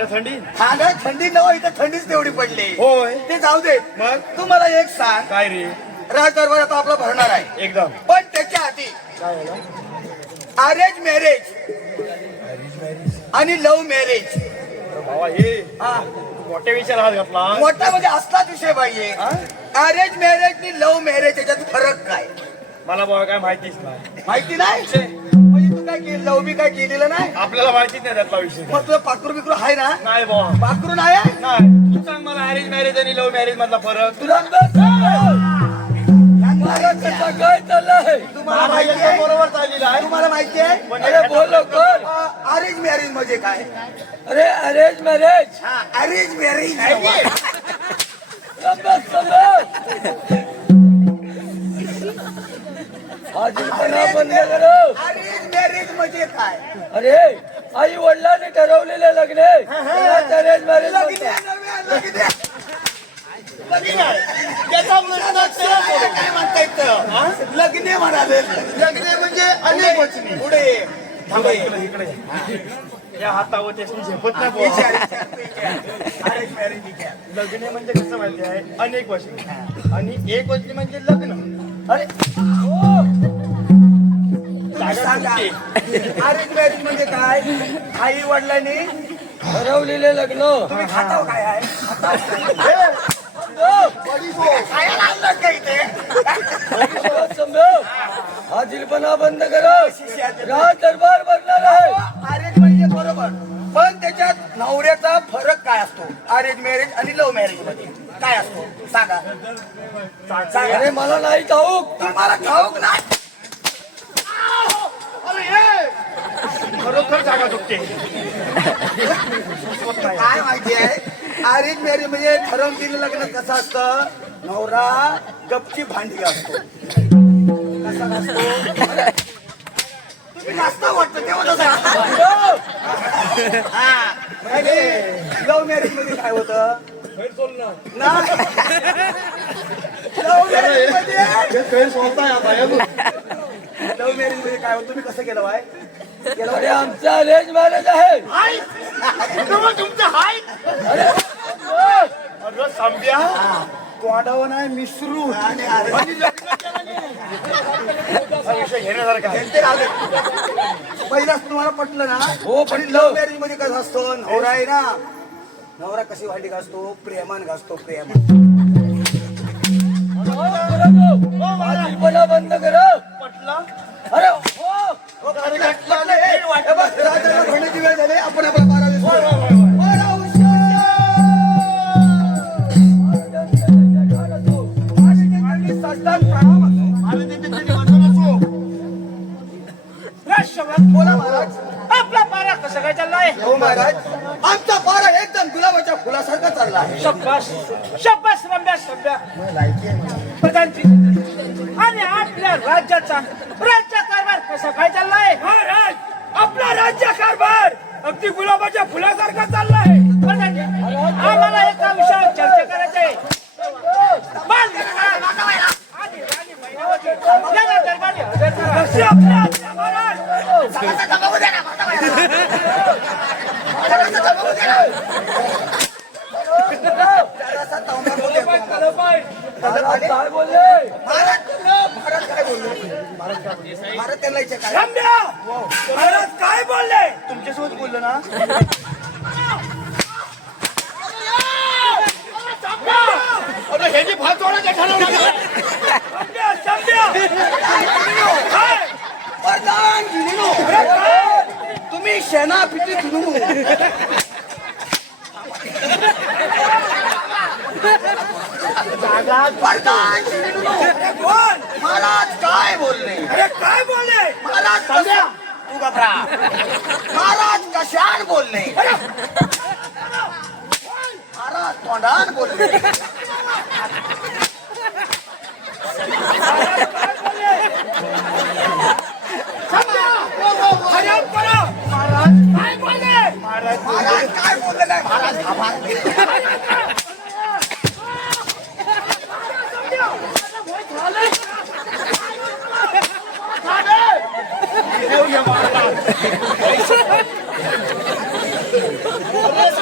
वाटलं थंडी. हा ना, थंडी नव इथं थंडीच तेवढी पडली. होय. ते जाऊ दे. मग? तू मला एक सांग, काय रे? राज दरबार आता आपला भरणार आहे, एकदम. पण त्याच्या आधी काय झालं? अरेंज मॅरेज आणि लव्ह मॅरेज भावा हे हा मोठ्या विचार हात घातला. मोठा म्हणजे असलाच विषय पाहिजे. अरेंज मॅरेज आणि लव्ह मॅरेज याच्यात फरक काय मला बाबा काय माहितीच नाही. माहिती नाही? म्हणजे तू काय केलं, लव्ह बी काय केलेलं नाही? आपल्याला माहितीच नाही त्यातला विषय. मग तुझं पाखरू बिकरू आहे ना? नाही बाबा. पाखरू नाही आहे? नाही. तू सांग मला अरेंज मॅरेज आणि लव्ह मॅरेज मधला फरक. तुला काय चाललंय? तुम्हाला माहिती आहे? बरोबर चाललेला आहे. तुम्हाला माहिती आहे? अरे बोल कोण? अरेंज मॅरेज म्हणजे काय? अरे अरेंज मॅरेज हा, अरेंज मॅरेज आजीपणा बंद करो. अरेंज मॅरेज म्हणजे काय? अरे आई वडिलांनी ठरवलेले लग्न अरेंज मॅरेज लग्न लग्न त्याचा प्रश्न काय म्हणता येतं? लग्न म्हणाले. लग्न म्हणजे अनेक वचने. पुढे थांबा, इकडे इकडे. या हातावर त्याची झेपत नाही बुवा. अरेंज मॅरेज लग्न म्हणजे कसं माहिती आहे, अनेक वचने आणि एक वचने म्हणजे लग्न. अरे सांगा, अरेंज मॅरेज म्हणजे काय? आई वडिलांनी ठरवलेले लग्न तुम्ही खाताव काय आहे? खायला आणलं का इथे? आजीपणा बंद करो. राज दरबार भरणार आहे. अरेंज म्हणजे बरोबर, पण त्याच्यात नवऱ्याचा फरक काय असतो? अरेंज मॅरेज आणि लव्ह मॅरेज मध्ये काय असतो सांगा. अरे मला नाही ठाऊक. तुम्हाला ठाऊक नाही? खरोखर जागा दुखते. काय माहिती आहे? अरेंज मॅरेज म्हणजे ठरवून दिलेलं लग्न कसं असतं? नवरा गपची भांडी असतो. कसा नसतो? तुम्ही नाचता वाटतं तेव्हा लव्ह मॅरेज मध्ये काय होतं? लव्ह मॅरेज मध्ये काय होतं? तुम्ही कसं केलं बाय? अरे आमचं अरेंज मॅरेज आहे. तुमचं हाय. अरे सांब्या तोंडावर नाही मिसरू आणि विषय घेण्यासारखा आहे. पहिलाच तुम्हाला पटलं ना? हो, पण लव्ह मॅरेज मध्ये कसं असतं? नवरा आहे ना, नवरा कशी भांडी घासतो? प्रेमान घासतो, प्रेमान. आजीपणा बंद करो. पटला. अरे हो. राजाला भरण्याची वेळ झाली. आपण आपला 12 बोला महाराज. आपला पारा कसं काय चाललाय? हो महाराज, आमचा पारा एकदम गुलाबाच्या फुलासारखा चालला आहे. शब्बास शब्बास रम्या शब्या प्रधानजी. आणि आपल्या राज्याचा राज्यकारभार कसा काय चाललाय? महाराज आपला राज्यकारभार अगदी गुलाबाच्या फुलासारखा चाललाय. प्रधानजी आम्हाला एका विषयावर चर्चा करायची आहे. आधी राणी महिनावती यांना दरबारी हजर करा. कशी आपल्या आज्ञा महाराज? महाराज काय बोलले? महाराज काय बोलले? महाराज त्यांना इच्छा काय? महाराज काय बोलले? तुमच्यासोबत बोललो ना? ह्याची भात सोडायचं ठरवलं. प्रधान गिरीनो, तुम्ही सेनापती सुनू. प्रधान गिरीनो, कोण? महाराज काय बोलले? अरे काय बोलले? महाराज तू घबरा. महाराज कशान बोलले? महाराज तोंडान बोलले. महाराज काय बोलले? महाराज काय बोलले नाही? महाराज घाबरले.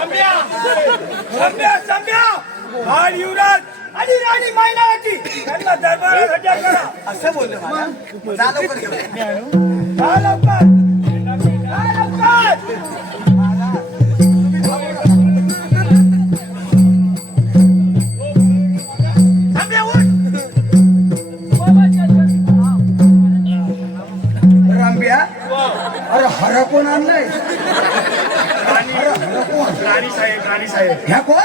अरे महान युवराज आणि राणी मायनावती त्यांना दरबारात हजर करा. असं बोललो मला जा लवकर घेऊन ये. जा लवकर. जा लवकर. थांबे, उठ. रामबिया अरे हर कोण आणलाय राणी साहेब, राणी साहेब, ह्या कोण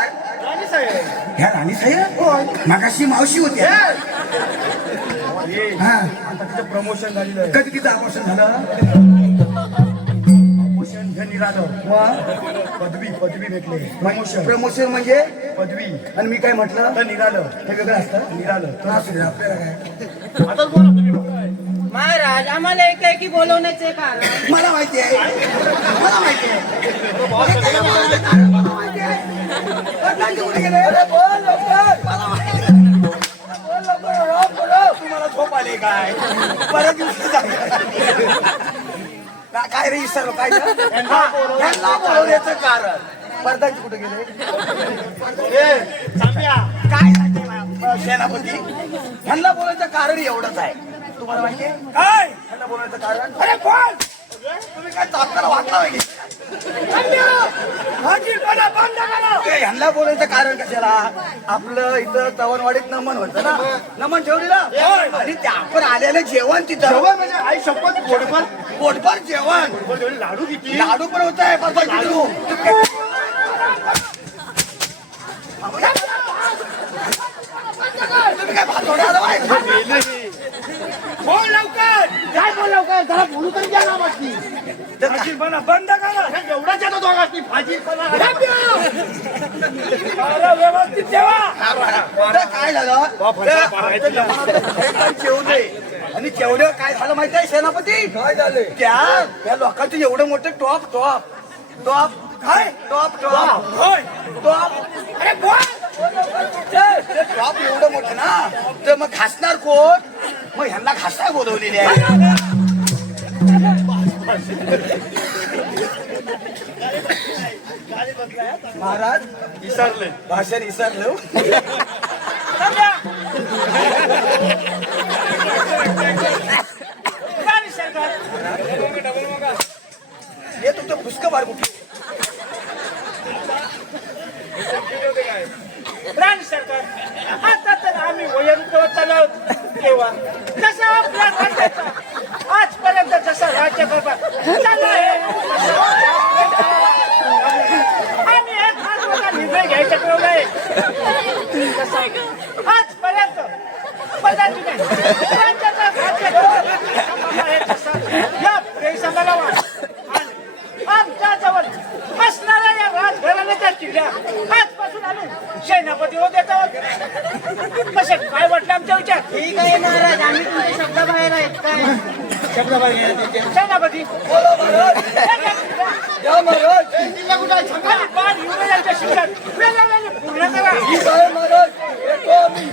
राणी साहेब. ह्या राणी साहेब मागाशी मावशी होती हे, हा आता तिचं प्रमोशन झालेलं आहे. कधी तिचं ऑपरेशन झालं प्रमोशन हे निघालं. वा पदवी भेटले. प्रमोशन प्रमोशन म्हणजे पदवी आणि मी काय म्हटलं तर निघालं. हे वेगळं असतं निघालं. असू दे, आपल्याला काय आता बोला तुम्ही. महाराज आम्हाला एकाएकी बोलवण्याचे कारण मला माहिती आहे मला माहिती आहे मला माहिती आहे. प्रधानजी कुठे गेले? अरे बोल लवकर. मला माहिती आहे. बोल लवकर. राम बोलव. तुम्हाला झोप आली काय बऱ्याच दिवशी काय रे विसरलो काय ह्यांना बोलवण्याचं कारण प्रधानजी कुठे गेले काय झाले सेनापती ह्यांना बोलायचं कारण एवढंच आहे तुम्हाला माहिती आहे काय ह्यांना बोलायचं कारण अरे बोल. तुम्ही काय चापताना वाटला पाहिजे हाजीरपणा बंद करा. ह्यांना बोलायचं कारण कशाला आपलं इथं तवनवाडीत नमन होतं ना नमन ठेवलेलं आणि ते आपण आलेलं जेवण तिथं म्हणजे आई शपथ गोडभर पोटभर जेवण लाडू किती. लाडू पण होत आहे लाडू तुम्ही काय भातोडे आला बाहेर? बोल लवकर. काय बोल लवकर जरा बोलू तरी द्या ना बाकी हाजीरपणा बंद करा. एवढाच येतो दोघांनी फाजीरपणा. अरे व्यवस्थित ठेवा. तर काय झालं जेवले आणि जेवढं काय झालं माहिती आहे सेनापती काय झाले? त्या लोकांचं एवढं मोठं टॉप टॉप टॉप काय टॉप टॉप होय. टॉप अरे बोल. टॉप एवढं मोठं ना तर मग घासणार कोण मग ह्यांना घासाय बोलवलेली आहे महाराज विसरले. भाषण विसरलो राणी सरकार. हे तुमचं फुसकं बार कुठे राणी सरकार आता तर आम्ही वयोवृद्ध चाललो तेव्हा जसा आपल्या राज्याचा आजपर्यंत जसा राज्यकारभार चालला आहे आम्ही एक महत्वाचा निर्णय घ्यायचा ठरवलाय. आजपर्यंत प्रधानजीने राज्याचा राज्यकारभार आहे तसा या परिसराला आमच्या जवळ असणाऱ्या या राजघराण्याच्या किल्ल्या आजपासून आम्ही सेनापती होत येतो. कसे काय वाटलं आमच्या विचार. ठीक आहे महाराज आम्ही तुमच्या शब्दाबाहेर आहेत काय सेनापती या महाराज. आणि बाण युवराजांच्या शिक्षण वेळोवेळी पूर्ण करा. ठीक आहे महाराज. येतो आम्ही.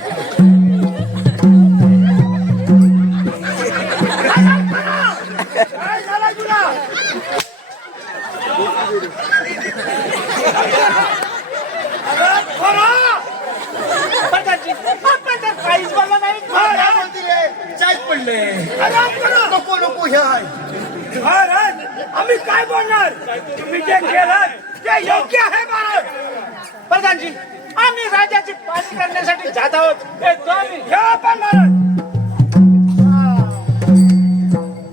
काय झालं तुला. प्रधानजी आपण तर काहीच बोलला नाही. नको नको हे आहे महाराज आम्ही काय बोलणार. तुम्ही जे केलं ते योग्य आहे महाराज. प्रधानजी आम्ही राजाची पाणी करण्यासाठी जात आहोत. येतो आम्ही. घ्या पण महाराज.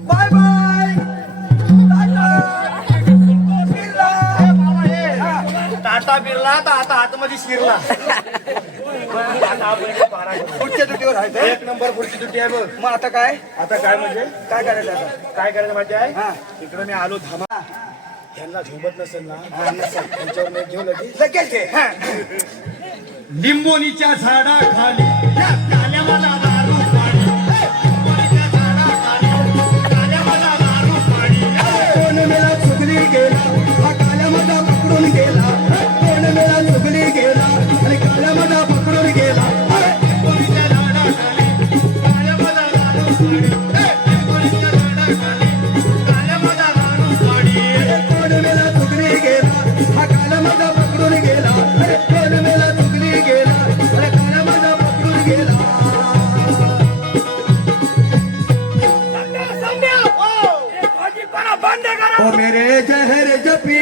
बाय बाय टाटा बिरला तर आता आतमध्ये शिरला. पुढच्या ड्युटीवर आहे ते. एक नंबर पुढची दुटी आहे बघ. मग आता काय आता काय म्हणजे काय करायचं आता काय करायचं माहिती आहे. हा. इकडे मी आलो धामा ह्यांना झोपत नसेल ना हा, नसेल. त्यांच्यावर मी घेऊ लगेच. लगेच घे. हा. लिंबोनीच्या झाडाखाली या काल्यावाला दारू पाणी. लिंबोनीच्या झाडाखाली काल्यावाला दारू पाणी. कोण मेला चुगली गेला हा काल्या माझा पकडून गेला कोण मेला चुगली गेला आणि काल्या माझा पकडून गेला लिंबोनीच्या झाडाखाली काल्यावाला दारू पाणी. लिंबोनीच्या झाडाखाली काल्यावाला दारू पाणी. कोण मेला चुगली गेला हा काल्या माझा पकडून गेला कोण मेला चुगली गेला ओ मेरे जहर जपी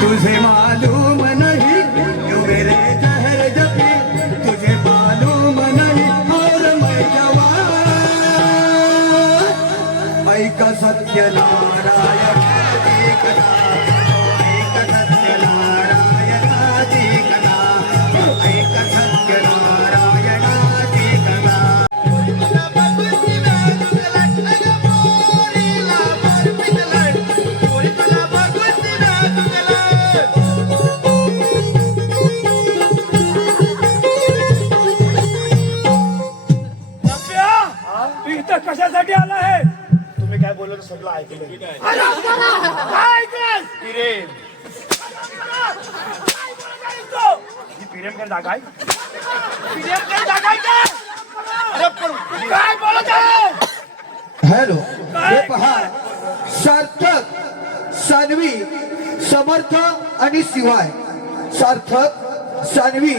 तुझे मालूम नहीं, तू मेरे जहर जपी तुझे मालूम नहीं, और मैं जवान ऐक सत्य नारायणाची कथा, ऐक सत्य नारायणाची कथा, ऐक सत्य नारायणाची कथा. संप्या, तू इथं कशासाठी आला आहे? तुम्ही काय बोलत सगळं ऐकलं. काय ऐकलंस? प्रेम काय बोलत आहेस तू? ही प्रेम काय जागा आहे? प्रियंका जगायचं? तू काय बोलत आहे? हॅलो, हे पहा, सार्थक, सान्वी, समर्थ आणि शिवाय. सार्थक, सान्वी,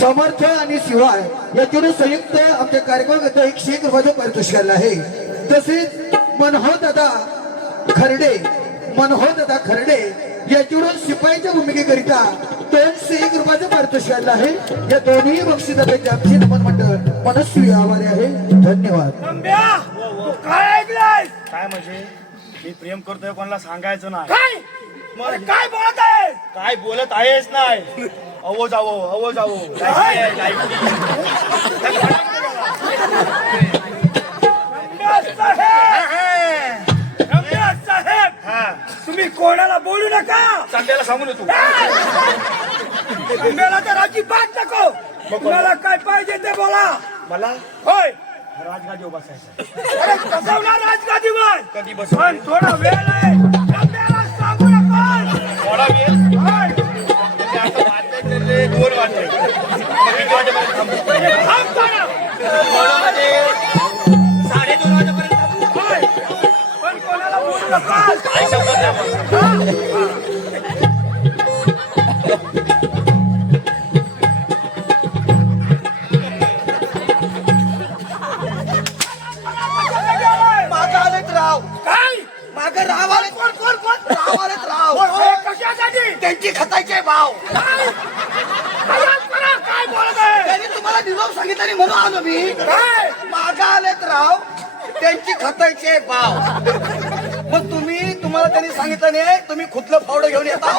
समर्थ आणि शिवाय याच्यावर संयुक्त आमच्या कार्यक्रमात 101 रुपयाचं पारितोषिक आहे. तसेच मनोहर दादा खर्डे याच्यावरून शिपाईच्या भूमिकेकरिता 201 रुपयाचं पारितोषिक आहे. या दोन्ही बक्षिसापैकी आमचे नमन मंडळ मनस्वी आभारी आहे. धन्यवाद. संप्या, तू काय ऐकलंस? काय म्हणजे मी प्रेम करतोय कोणाला सांगायचं नाही. काय? अरे काय बोलत आहे? काय बोलत आहेस नाही. अवो जावो रम्या साहेब, तुम्ही कोणाला बोलू नका. चांगल्याला सांगू तू. रम्याला तर अजिबात नको. तुम्हाला काय पाहिजे ते बोला. मला होय, राजगादीवर बसायचं. अरे बसवणार राजगादीवर. कधी बसू? पण थोडा वेळ आहे. रम्याला सांगू नका. थोडा वेळ होय. म्हणजे आता वाजले 2 वाजले. मग किती वाजेपर्यंत थांबू? थांब थोडं. थोडं म्हणजे 2:30 वाजेपर्यंत थांबू. होय. पण कोणाला बोलू नका. काय समजत नाही मला. मागं आलेत राव, काय? मागं राव आलेत. कोण? राव आलेत राव. हे कशासाठी? त्यांची खतायचे भाव. काय? काय बोलत आहे? त्यांनी तुम्हाला निरोप सांगितलं म्हणून आलो मी. काय? मागं आलेत राव, त्यांची खतायचे भाव. मग तुम्हाला त्यांनी सांगितलं नाही, तुम्ही खुदलं फावडं घेऊन येता.